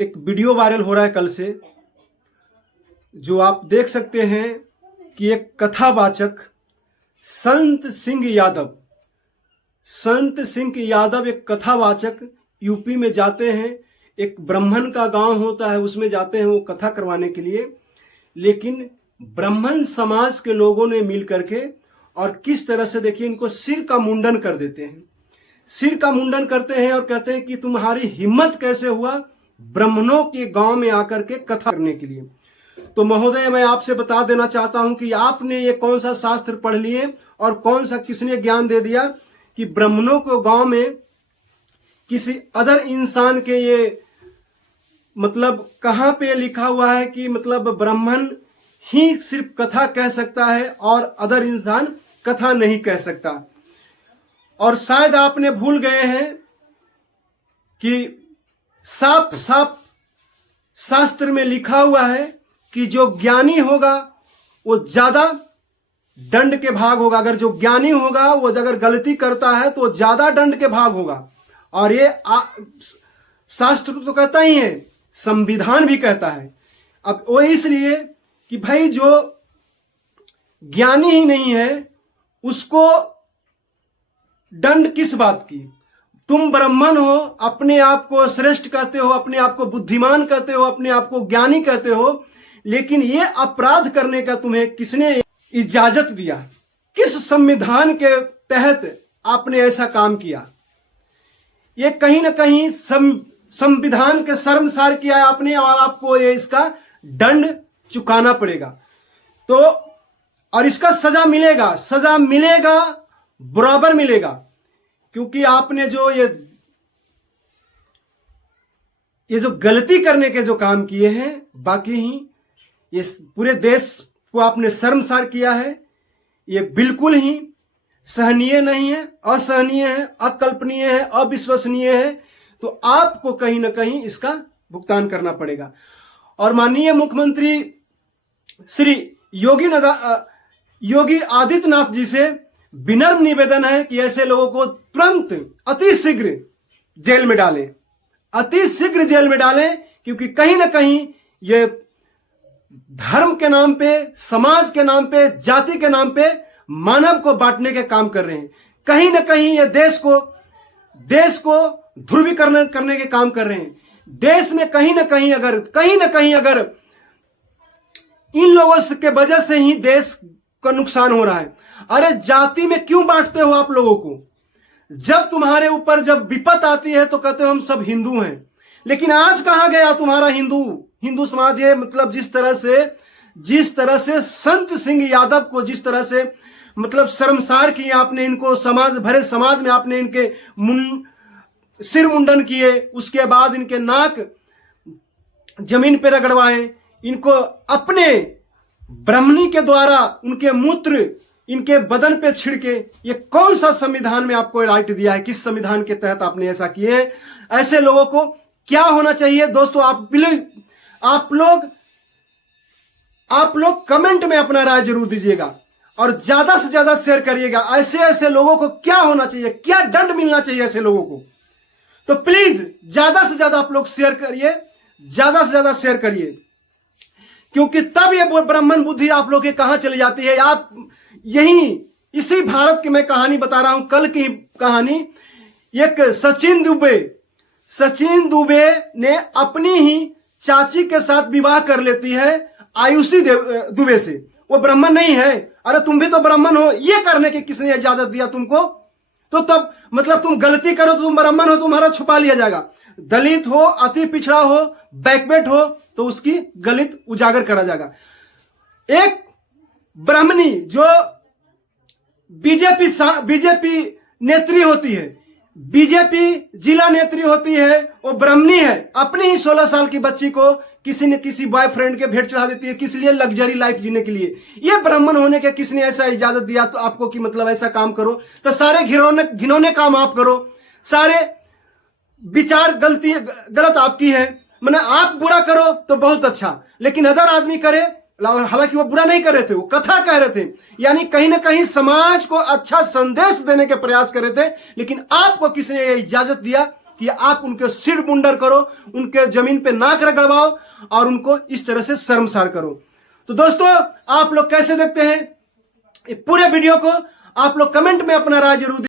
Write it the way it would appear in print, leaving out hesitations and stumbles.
एक video viral हो रहा है कल से, जो आप देख सकते हैं कि एक कथावाचक संत सिंह यादव एक कथावाचक यूपी में जाते हैं। एक ब्राह्मण का गांव होता है, उसमें जाते हैं वो कथा करवाने के लिए। लेकिन ब्राह्मण समाज के लोगों ने मिल करके और किस तरह से देखिए इनको सिर का मुंडन कर देते हैं। सिर का मुंडन करते हैं और कहते हैं कि तुम्हारी हिम्मत कैसे हुआ ब्राह्मणों के गांव में आकर के कथा करने के लिए। तो महोदय, मैं आपसे बता देना चाहता हूं कि आपने ये कौन सा शास्त्र पढ़ लिए और कौन सा किसने ज्ञान दे दिया कि ब्राह्मणों को गांव में किसी अदर इंसान के ये मतलब कहां पे लिखा हुआ है कि मतलब ब्राह्मण ही सिर्फ कथा कह सकता है और अदर इंसान कथा नहीं कह सकता। और शायद आपने भूल गए हैं कि साफ साफ शास्त्र में लिखा हुआ है कि जो ज्ञानी होगा वो ज्यादा दंड के भाग होगा। अगर जो ज्ञानी होगा वो अगर गलती करता है तो ज्यादा दंड के भाग होगा। और ये शास्त्र तो कहता ही है, संविधान भी कहता है। अब वो इसलिए कि भाई जो ज्ञानी ही नहीं है उसको दंड किस बात की। तुम ब्राह्मण हो, अपने आप को श्रेष्ठ कहते हो, अपने आप को बुद्धिमान कहते हो, अपने आप को ज्ञानी कहते हो, लेकिन ये अपराध करने का तुम्हें किसने इजाजत दिया? किस संविधान के तहत आपने ऐसा काम किया? ये कहीं ना कहीं संविधान के शर्मसार किया है आपने और आपको ये इसका दंड चुकाना पड़ेगा। तो और इसका सजा मिलेगा बराबर मिलेगा, क्योंकि आपने जो ये जो गलती करने के जो काम किए हैं, बाकी ही ये पूरे देश को आपने शर्मसार किया है। ये बिल्कुल ही सहनीय नहीं है, असहनीय है, अकल्पनीय है, अविश्वसनीय है। तो आपको कहीं ना कहीं इसका भुगतान करना पड़ेगा। और माननीय मुख्यमंत्री श्री योगी आदित्यनाथ जी से विनम्र निवेदन है कि ऐसे लोगों को तुरंत अति शीघ्र जेल में डालें, क्योंकि कहीं ना कहीं ये धर्म के नाम पे, समाज के नाम पे, जाति के नाम पे मानव को बांटने के काम कर रहे हैं। कहीं ना कहीं ये देश को ध्रुवीकरण करने के काम कर रहे हैं। देश में कहीं ना कहीं अगर इन लोगों के वजह से ही देश का नुकसान हो रहा है। अरे जाति में क्यों बांटते हो आप लोगों को? जब तुम्हारे ऊपर जब विपत आती है तो कहते हो हम सब हिंदू हैं, लेकिन आज कहां गया तुम्हारा हिंदू समाज? ये मतलब जिस तरह से संत सिंह यादव को जिस तरह से मतलब शर्मसार किए आपने, इनको भरे समाज में आपने इनके सिर मुंडन किए, उसके बाद इनके नाक जमीन पे रगड़वाए, इनको अपने ब्राह्मणी के द्वारा उनके मूत्र इनके बदन पे छिड़के। ये कौन सा संविधान में आपको राइट दिया है? किस संविधान के तहत आपने ऐसा किए हैं? ऐसे लोगों को क्या होना चाहिए? दोस्तों, आप लोग कमेंट में अपना राय जरूर दीजिएगा और ज्यादा से ज्यादा शेयर करिएगा। ऐसे लोगों को क्या होना चाहिए, क्या दंड मिलना चाहिए ऐसे लोगों को? तो प्लीज ज्यादा से ज्यादा आप लोग शेयर करिए, क्योंकि तब ये ब्राह्मण बुद्धि आप लोग के कहां चली जाती है। आप इसी भारत की मैं कहानी बता रहा हूं, कल की कहानी। एक सचिन दुबे ने अपनी ही चाची के साथ विवाह कर लेती है आयुषी दुबे से। वो ब्राह्मण नहीं है। अरे तुम भी तो ब्राह्मण हो, ये करने की किसने इजाजत दिया तुमको? तो तब मतलब तुम गलती करो तो तुम ब्राह्मण हो, तुम्हारा छुपा लिया जाएगा। दलित हो, अति पिछड़ा हो, बैकवर्ड हो, तो उसकी गलत उजागर करा जाएगा। एक ब्राह्मणी जो बीजेपी नेत्री होती है, बीजेपी जिला नेत्री होती है, वो ब्राह्मणी है, अपनी ही 16 साल की बच्ची को किसी न किसी बॉयफ्रेंड के भेंट चढ़ा देती है। किस लिए? लग्जरी लाइफ जीने के लिए। ये ब्राह्मण होने के किसने ऐसा इजाजत दिया तो आपको कि मतलब ऐसा काम करो? तो सारे घिनौने काम आप करो, सारे विचार गलत आपकी है। माने आप बुरा करो तो बहुत अच्छा, लेकिन अदर आदमी करे, हालांकि वो बुरा नहीं कर रहे थे, वो कथा कह रहे थे, यानी कहीं ना कहीं समाज को अच्छा संदेश देने के प्रयास कर रहे थे। लेकिन आपको किसने ये इजाजत दिया कि आप उनके सिर मुंडर करो, उनके जमीन पे नाक रगड़वाओ और उनको इस तरह से शर्मसार करो। तो दोस्तों, आप लोग कैसे देखते हैं पूरे वीडियो को? आप लोग कमेंट में अपना राय जरूर